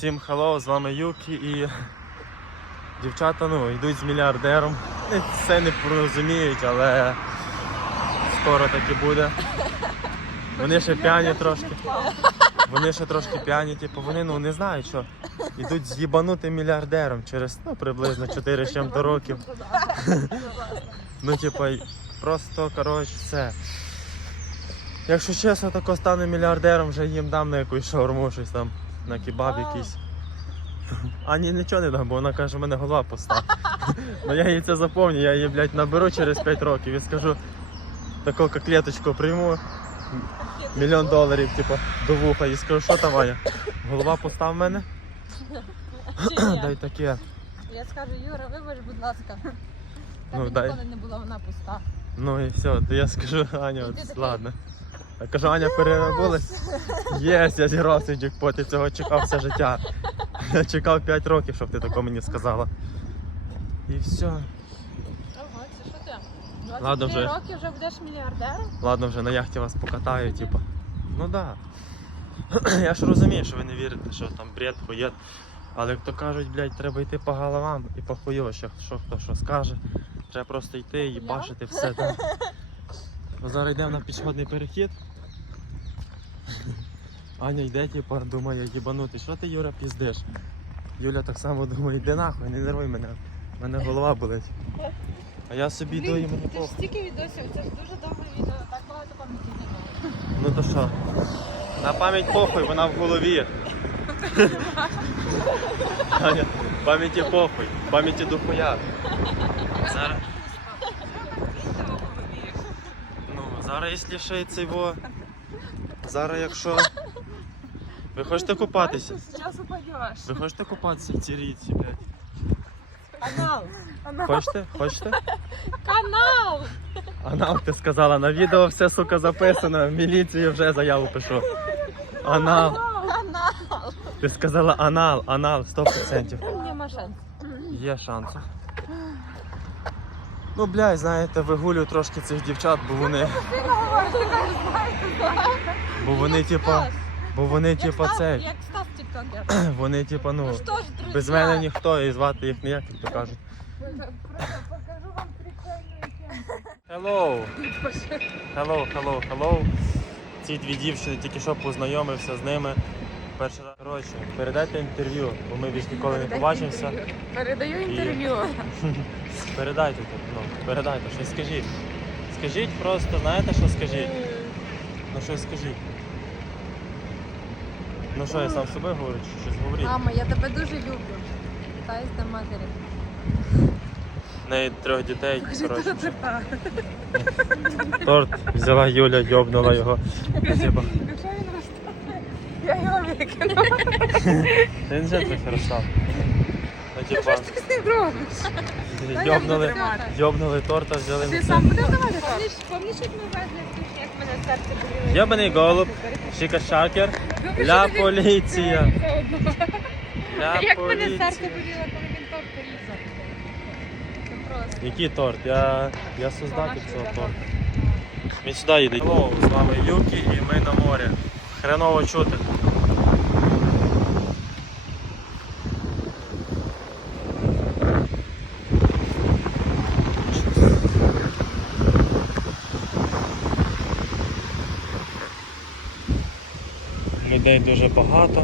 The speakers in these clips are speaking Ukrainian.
Всім хеллоу, з вами Юкі і дівчата ну, йдуть з мільярдером. Все не порозуміють, але скоро таки буде. Вони ще п'яні трошки. Вони ще трошки п'яні, типу, вони ну не знають, що йдуть з їбанутим мільярдером через ну, приблизно 4 з чим-то років. Ну, типу, просто коротше все. Якщо чесно, тако стану мільярдером, вже їм дам на якусь шаурму, щось там, на кебаб якийсь. А ні, нічого не дам, бо вона каже, у мене голова пуста. Ну я їй це запомню, я її, блядь, наберу через 5 років і скажу, таку коклеточку прийму, мільйон доларів, типу, до вуха, і скажу, що там, Ваня? Голова пуста в мене? Дай таке. Я скажу, Юра, вибач, будь ласка. Ну, дай. ніколи не була вона пуста. Ну і все, то я скажу, Аня, от, ладно. Я кажу, Аня переробилась. Єс, я зіграв цей джекпот, я цього чекав все життя. Я чекав 5 років, щоб ти тако мені сказала. І все. Ого, це що ти? 23 Ладно вже. роки вже будеш мільярдером? Ладно, вже на яхті вас покатаю, типу. Ну да. Я ж розумію, що ви не вірите, що там бред, хуєт. Але як то кажуть, блядь, треба йти по головам і по хуйово, що, що хто що скаже. Треба просто йти і бачити все там. Зараз йдемо на пішохідний перехід. Аня йде, типу, думає, їбанути, що ти, Юра, піздиш? Юля так само думає, йди нахуй, не нервуй мене. У мене голова болить. А я собі йду і мені ти ж похуй. стільки відосів, це ж дуже довге відео, так багато пам'яті знімало. Ну то що? На пам'ять похуй, вона в голові. Аня, пам'яті похуй, пам'яті дохуя. Зараз. Ну, зараз, якщо ще цей во. Зараз, якщо. Ви хочете купатися? Зараз упадеш. Ви хочете купатися в цій річці, блядь? Канал. Хочете? Хочете? Канал! А нам ти сказала, на відео все, сука, записано, в міліцію вже заяву пишу. Анал. Канал! Ти сказала анал, анал, 100%. Нема шансів. Є шанси. Ну, блядь, знаєте, вигулю трошки цих дівчат, бо вони. Бо вони, типа. Бо вони, типа, це. Як Стас тіктокер. Вони, типа, ну. Ну? Без мене ніхто і звати їх ніяк, як то кажуть. Покажу вам прикольну тему. Hello! Hello, hello, hello. Ці дві дівчини тільки що познайомився з ними. Перший раз. Коротше, передайте інтерв'ю, бо ми більш ніколи не побачимося. Передаю інтерв'ю. Передайте тут, ну, передайте, щось скажіть. Скажіть просто, знаєте, що скажіть? Ну щось скажіть. Ну що, я сам з собою говорю, чи щось говоріть? Мама, я тебе дуже люблю. Вітаюсь до матері. В неї трьох дітей, коротше. Торт взяла Юля, йобнула його. Типа, Якщо він розтане, я його Ти вже трохи розстав. Ну, типа, Ти з ним робиш? йобнули, йобнули торта, взяли Ти на сам це. будеш давати? Помніш, помніш, як ми везли в як мене серце боліло? Йобаний голуб, Шіка Шакер, ля поліція. Ля Як мене серце поліція. боліло, коли він торт порізав. Це просто. Який торт? Я, я создатель цього торту. Він сюди їде. Hello, з вами Юкі і ми на морі. Хреново чути. Людей дуже багато.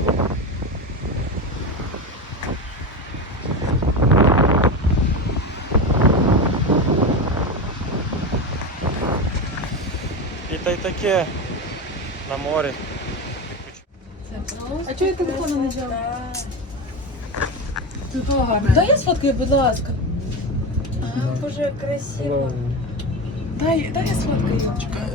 І та й таке на морі. А чого я телефону не взяла? Тут гарно. Дай я сфоткаю, будь ласка. А, Боже, красиво. Дай, дай я сфоткаю.